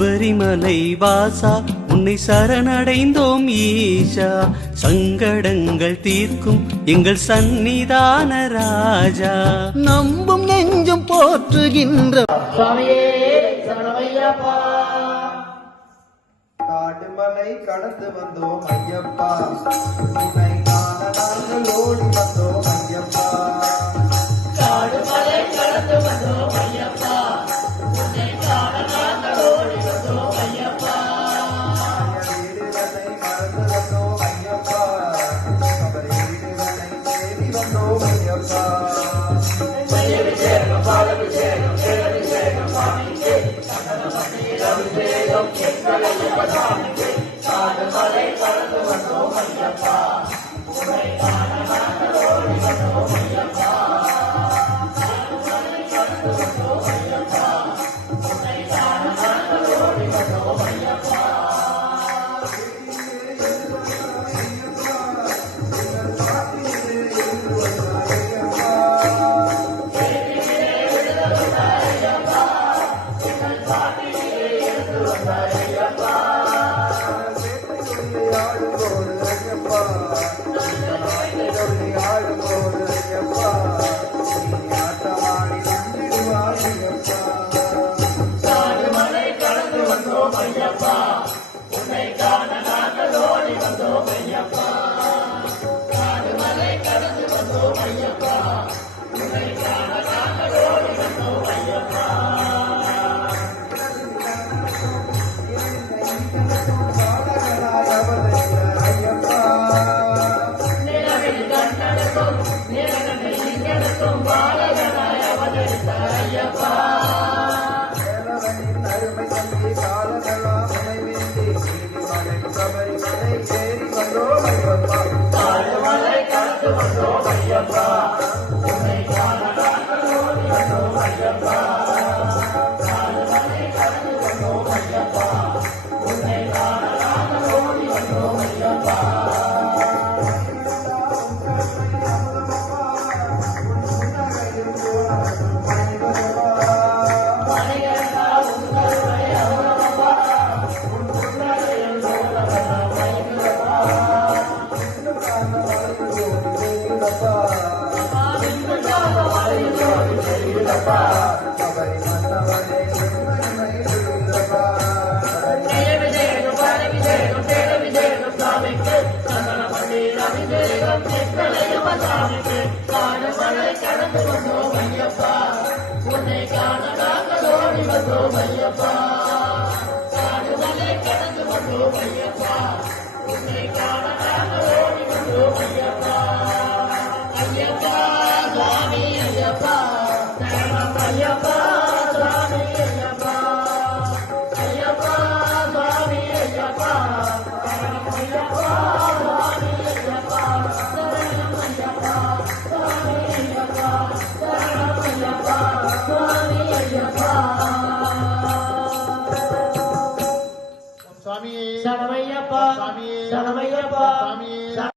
சபரிமலை வாசா உன்னை சரணடைந்தோம் ஈஷா, சங்கடங்கள் தீர்க்கும் எங்கள் சந்நிதான ராஜா. நம்பும் நெஞ்சும் போற்றுகின்ற சுவாமியே சரணமையப்பா. காடுமலை கடந்து வந்தோம் ஐயப்பா, உன்னை காண நாங்கள் ஓடி வந்தோம் ஐயப்பா. காடுமலை கடந்து வந்தோம் ஐயப்பா, உன்னை காண நாங்கள் ஓடி வந்தோம் ஐயப்பா. வீடுகளை மறந்து வந்தோம் ஐயப்பா, அவரை வீடுகளை தேடி வந்தோம் ஐயப்பா. அபிஷேகம் பாலபிஷேகம் தேவபிஷேகம் சுவாமிக்கு, அபிஷேகம் எங்களையப்ப சுவாமிக்கு. காடுமலை கடந்து வந்தோம் ஐயப்பா, உன்னை காண நாங்கள் ஓடி வந்தோம் ஐயப்பா. காடுமலை கடந்து வந்தோம் ஐயப்பா, உன்னை காண நாங்கள் ஓடி வந்தோம் ஐயப்பா. காடுமலை கடந்து வந்தோம் ஐயப்பா, உன்னை காண நாங்கள் ஓடி வந்தோம் ஐயப்பா. காடுமலை கடந்து வந்தோம் ஐயப்பா, உன்னை காண நாங்கள் ஓடி வந்தோம் ஐயப்பா. நிலவில் கண்ணனுக்கும் நிலவில் இங்கனுக்கும் பாலகனாய் அவதரித்த ஐயப்பா. அருமை தம்பி காலமெல்லாம் உனை வேண்டி நீதிமலை சபரிமலை ஏறி வந்தோம் ஐயப்பா. காடுமலை கடந்து வந்தோம் ஐயப்பா, உன்னை காண நாங்கள் ஓடி வந்தோம் ஐயப்பா. காடுமலை கடந்து வந்தோம் ஐயப்பா, உன்னை காண நாங்கள் ஓடி வந்தோம் ஐயப்பா. மணிகண்டா உங்களுடைய அவரவா, உன் புன்னகையில் மூலவனம் வைக்கிறவா. ஆதிங்குண்டாக மலையோடி செய்கிறப்பா, ஜெயவிஜயம் பரவிஜயம் தேவவிஜயம் சாமிக்கு, சந்தனமல்லி அபிஷேகம் எங்களையப்ப சாமிக்கு. காடுமலை கடந்து வந்தோம் ஐயப்பா, உன்னை காண நாங்கள் ஓடி வந்தோம் ஐயப்பா. காடுமலை கடந்து வந்தோம் ஐயப்பா, உன்னை காண